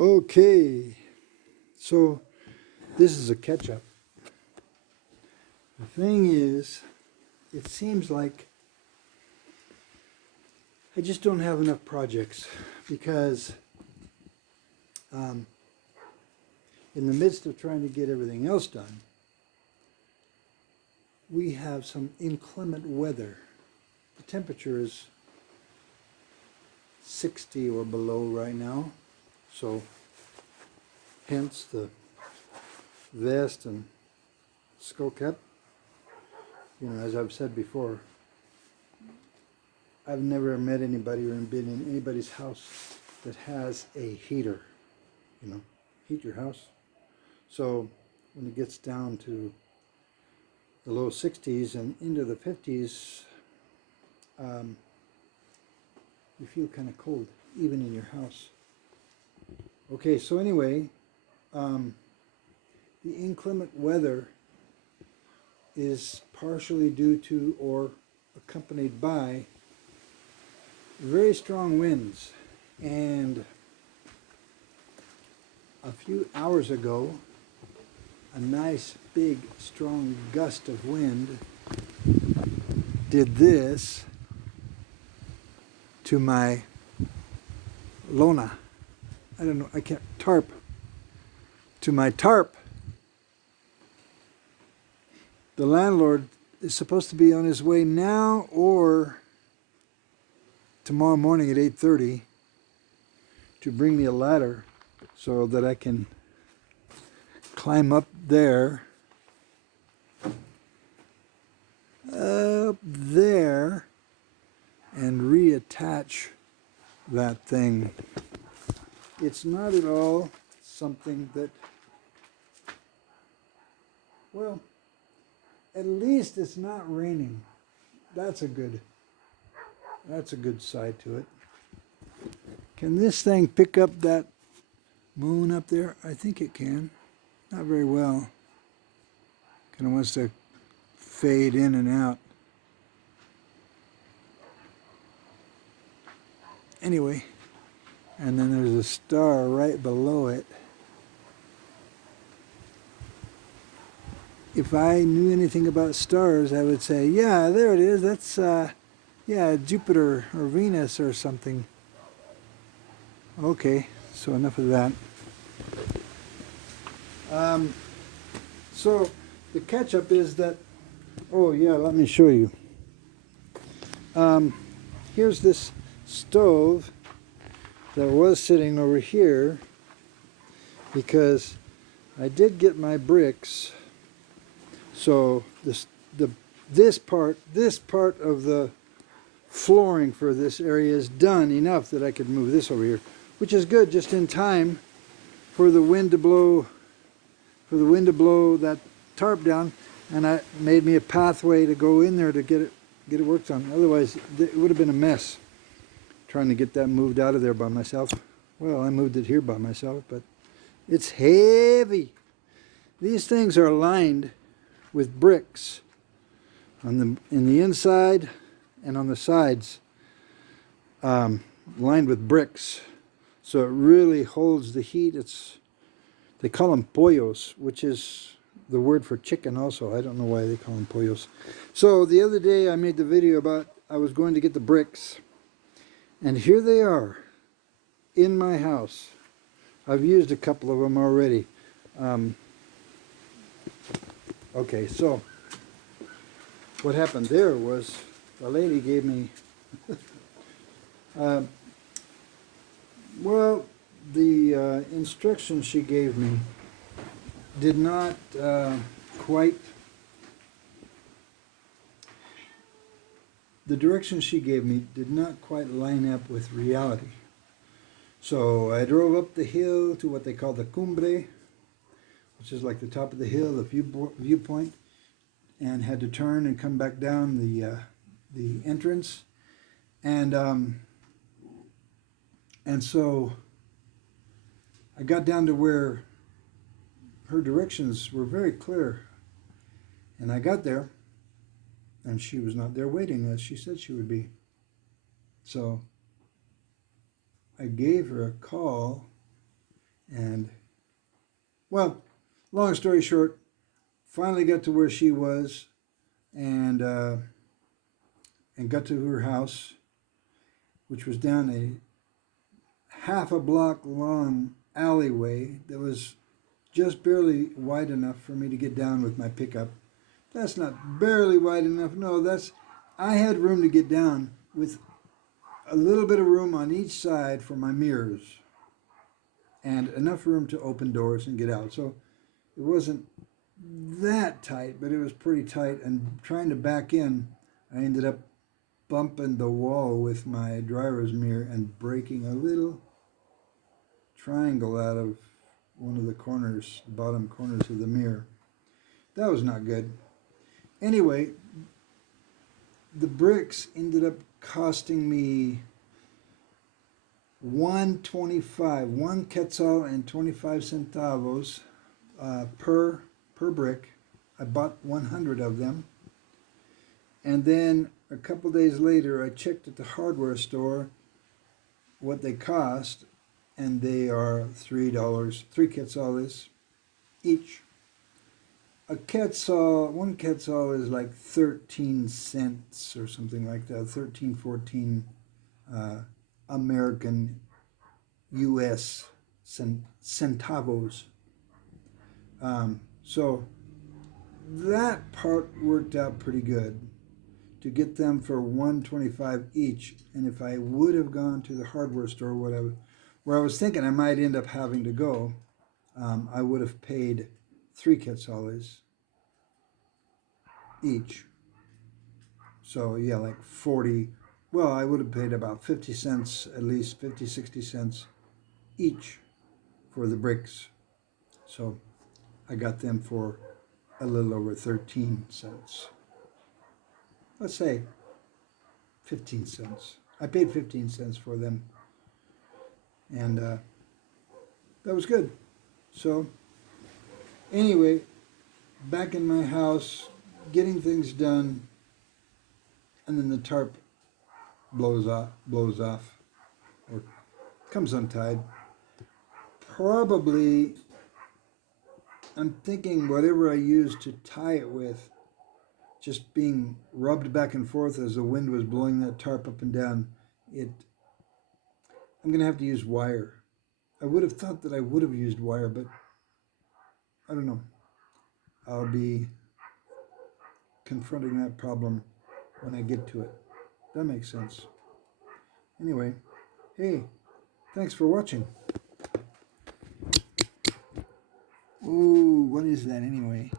Okay, so this is a catch-up. The thing is, it seems like I just don't have enough projects because in the midst of trying to get everything else done, we have some inclement weather. The temperature is 60 or below right now, so hence the vest and skull cap. You know, as I've said before, I've never met anybody or been in anybody's house that has a heater, you know, heat your house. So when it gets down to the low 60s and into the 50s, you feel kind of cold, even in your house. Okay, so anyway, the inclement weather is partially due to or accompanied by very strong winds. And a few hours ago, a nice big strong gust of wind did this to my lona. I don't know, I can't, tarp. To my tarp. The landlord is supposed to be on his way now or tomorrow morning at 8:30 to bring me a ladder so that I can climb up there, and reattach that thing. It's not at all something that, well, at least it's not raining. That's a good side to it. Can this thing pick up that moon up there? I think it can. Not very well. Kind of wants to fade in and out. Anyway, and then there's a star right below it. If I knew anything about stars, I would say, yeah, there it is. That's, yeah, Jupiter or Venus or something. Okay, so enough of that. So the catch-up is that, oh yeah, let me show you. Here's this stove that was sitting over here because I did get my bricks. So this part of the flooring for this area is done enough that I could move this over here, which is good, just in time for the wind to blow that tarp down, and I made me a pathway to go in there to get it worked on. Otherwise, it would have been a mess trying to get that moved out of there by myself. Well, I moved it here by myself, but it's heavy. These things are lined with bricks in the inside and on the sides, lined with bricks, so it really holds the heat. They call them pollos, which is the word for chicken also. I don't know why they call them pollos. So the other day I made the video about I was going to get the bricks, and here they are in my house. I've used a couple of them already. Okay, so what happened there was the lady gave me, well, the instructions she gave me did not quite, the directions she gave me did not quite line up with reality. So I drove up the hill to what they call the cumbre, which is like the top of the hill, the viewpoint, and had to turn and come back down the entrance, and so I got down to where her directions were very clear, and I got there, and she was not there waiting as she said she would be. So I gave her a call And, well, long story short, finally got to where she was, and got to her house, which was down a half a block long alleyway that was just barely wide enough for me to get down with my pickup. That's not barely wide enough. No, I had room to get down with a little bit of room on each side for my mirrors and enough room to open doors and get out. So it wasn't that tight, but it was pretty tight. And trying to back in, I ended up bumping the wall with my driver's mirror and breaking a little triangle out of one of the corners, the bottom corners of the mirror. That was not good. Anyway, the bricks ended up costing me $1.25, 1 quetzal and 25 centavos per brick. I bought 100 of them. And then a couple days later, I checked at the hardware store what they cost, and they are $3, 3 quetzales each. One quetzal is like 13 cents or something like that, 13, 14 American US centavos. So that part worked out pretty good to get them for $1.25 each. And if I would have gone to the hardware store, where I was thinking I might end up having to go, I would have paid 3 quetzales each. So yeah, like 40. Well, I would have paid about 50 cents, at least 50, 60 cents each for the bricks. So I got them for a little over 13 cents. Let's say 15 cents. I paid 15 cents for them. And that was good. So anyway, back in my house, getting things done, and then the tarp blows off, or comes untied. Probably, I'm thinking whatever I used to tie it with, just being rubbed back and forth as the wind was blowing that tarp up and down, I'm going to have to use wire. I would have thought that I would have used wire, but I don't know. I'll be confronting that problem when I get to it. That makes sense. Anyway, hey, thanks for watching. Ooh, what is that anyway?